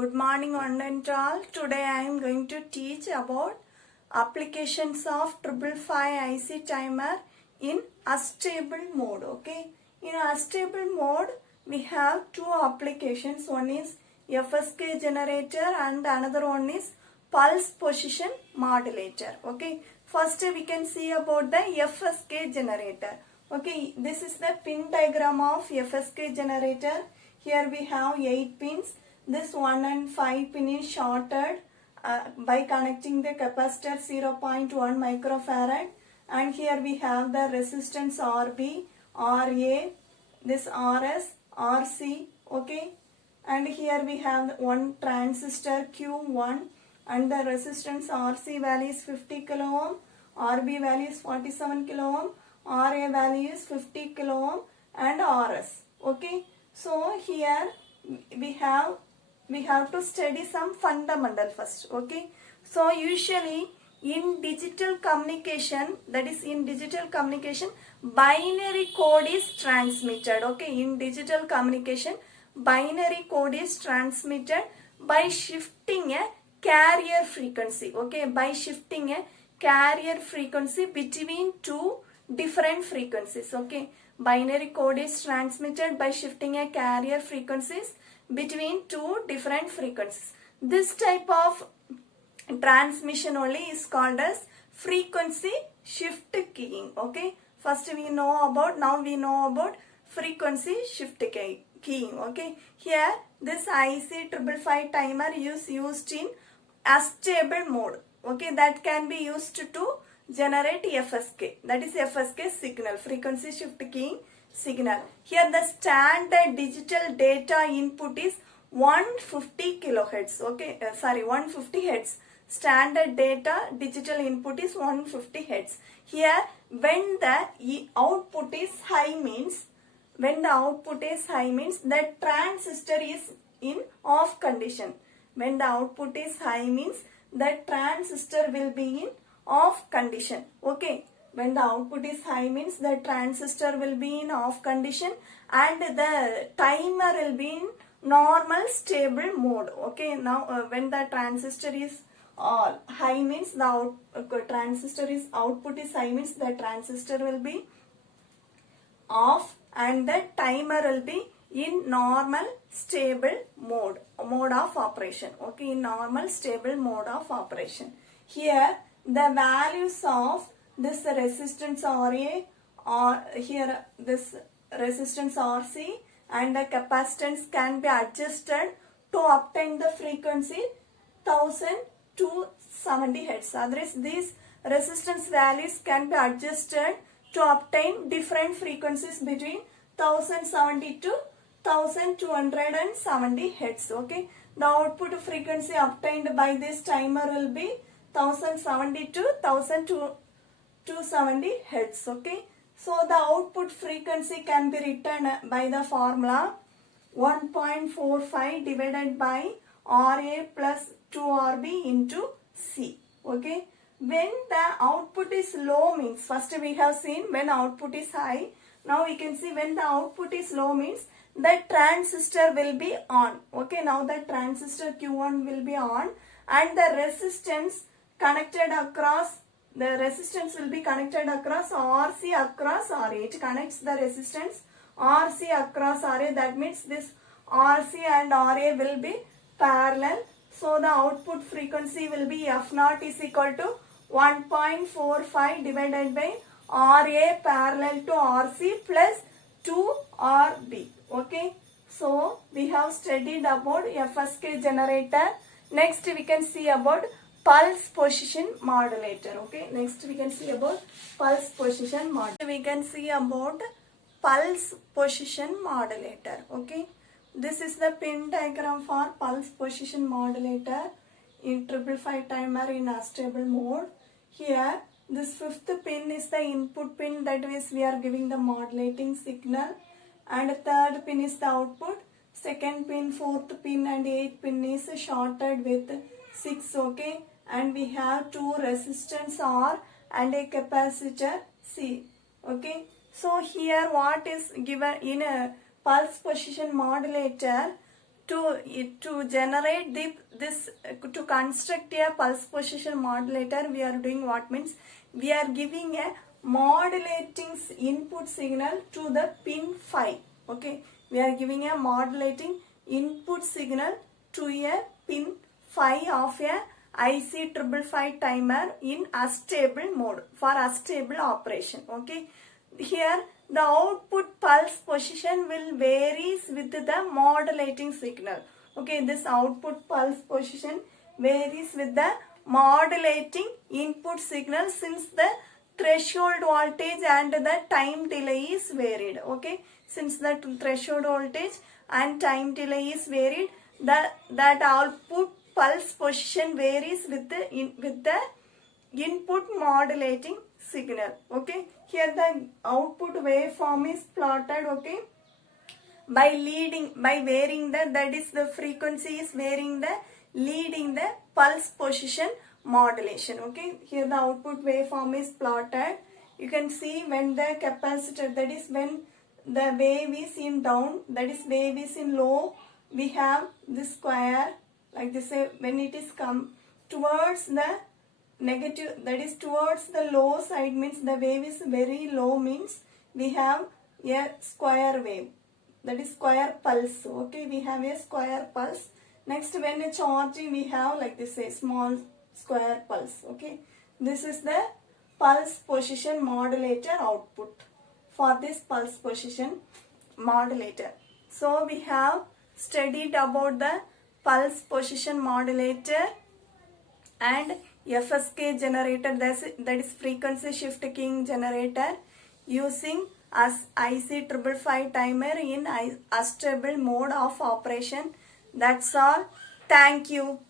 Good morning one and all. Today I am going to teach about applications of 555 IC timer in unstable mode. Okay, in unstable mode we have two applications. One is FSK generator and another one is pulse position modulator. Okay, first we can see about the FSK generator. Okay, this is the pin diagram of FSK generator. Here we have 8 pins. This 1 and 5 pin is shorted by connecting the capacitor 0.1 microfarad, and here we have the resistance RB, RA, this RS, RC, okay, and here we have one transistor Q1 and the resistance RC value is 50 kilo ohm, RB value is 47 kilo ohm, RA value is 50 kilo ohm and RS, okay. So here we have to study some fundamental first, okay. So usually in digital communication, that is in digital communication, binary code is transmitted, okay. In digital communication, binary code is transmitted by shifting a carrier frequency, okay, by shifting a carrier frequency between two different frequencies, okay. Binary code is transmitted by shifting a carrier frequencies between two different frequencies. This type of transmission only is called as frequency shift keying, okay. First we know about frequency shift keying, okay. Here this IC 555 timer is used in unstable mode, okay. That can be used to generate FSK, that is FSK signal, frequency shift keying signal. Here the standard digital data input is 150 kilohertz, okay, 150 hertz. Standard data digital input is 150 hertz. Here when the output is high means, the transistor is in off condition. When the output is high means the transistor will be in off condition, okay. When the output is high means the transistor will be in off condition and the timer will be in normal stable mode, okay. Now when the transistor is high means the output is high means the transistor will be off and the timer will be in normal stable mode of operation, okay, in normal stable mode of operation. Here the values of this resistance RA, or here this resistance RC and the capacitance can be adjusted to obtain the frequency 1270 Hz. Otherwise these resistance values can be adjusted to obtain different frequencies between 1070 to 1270 Hz, okay. The output frequency obtained by this timer will be 1070 to 1270 Hz, okay. So the output frequency can be written by the formula 1.45 divided by RA plus 2RB into C, okay. When the output is low means, first we have seen when output is high. Now we can see when the output is low means the transistor will be on, okay. Now the transistor Q1 will be on and the resistance will be connected across RC across RA. It connects the resistance RC across RA. That means this RC and RA will be parallel. So the output frequency will be F0 is equal to 1.45 divided by RA parallel to RC plus 2RB. Okay. So we have studied about FSK generator. Next we can see about pulse position modulator, okay. Next we can see about pulse position modulator. We can see about pulse position modulator, okay. This is the pin diagram for pulse position modulator in 555 timer in unstable mode. Here this fifth pin is the input pin, that means we are giving the modulating signal, and third pin is the output. Second pin, fourth pin and eighth pin is shorted with 6, okay. And we have two resistance R and a capacitor C, okay. So here what is given in a pulse position modulator, to generate to construct a pulse position modulator, we are doing what means we are giving a modulating input signal to the pin 5. Okay, we are giving a modulating input signal to a pin 5 of a IC 555 timer in astable mode for astable operation. Okay, here the output pulse position will varies with the modulating signal. Okay, this output pulse position varies with the modulating input signal since the threshold voltage and the time delay is varied. Okay, since the threshold voltage and time delay is varied, that output pulse position varies with the input modulating signal. Okay, here the output waveform is plotted. Okay, by varying that is the frequency is varying the leading the pulse position modulation. Okay, here the output waveform is plotted. You can see when the capacitor, that is when the wave is in down, that is wave is in low, we have this square like this. When it is come towards the negative, that is towards the low side, means the wave is very low, means we have a square wave, that is square pulse. Okay, we have a square pulse. Next, when a charging, we have like this a small square pulse. Okay, this is the pulse position modulator output for this pulse position modulator. So we have studied about the pulse position modulator and FSK generator, that is frequency shift keying generator, using as IC 555 timer in astable mode of operation. That's all. Thank you.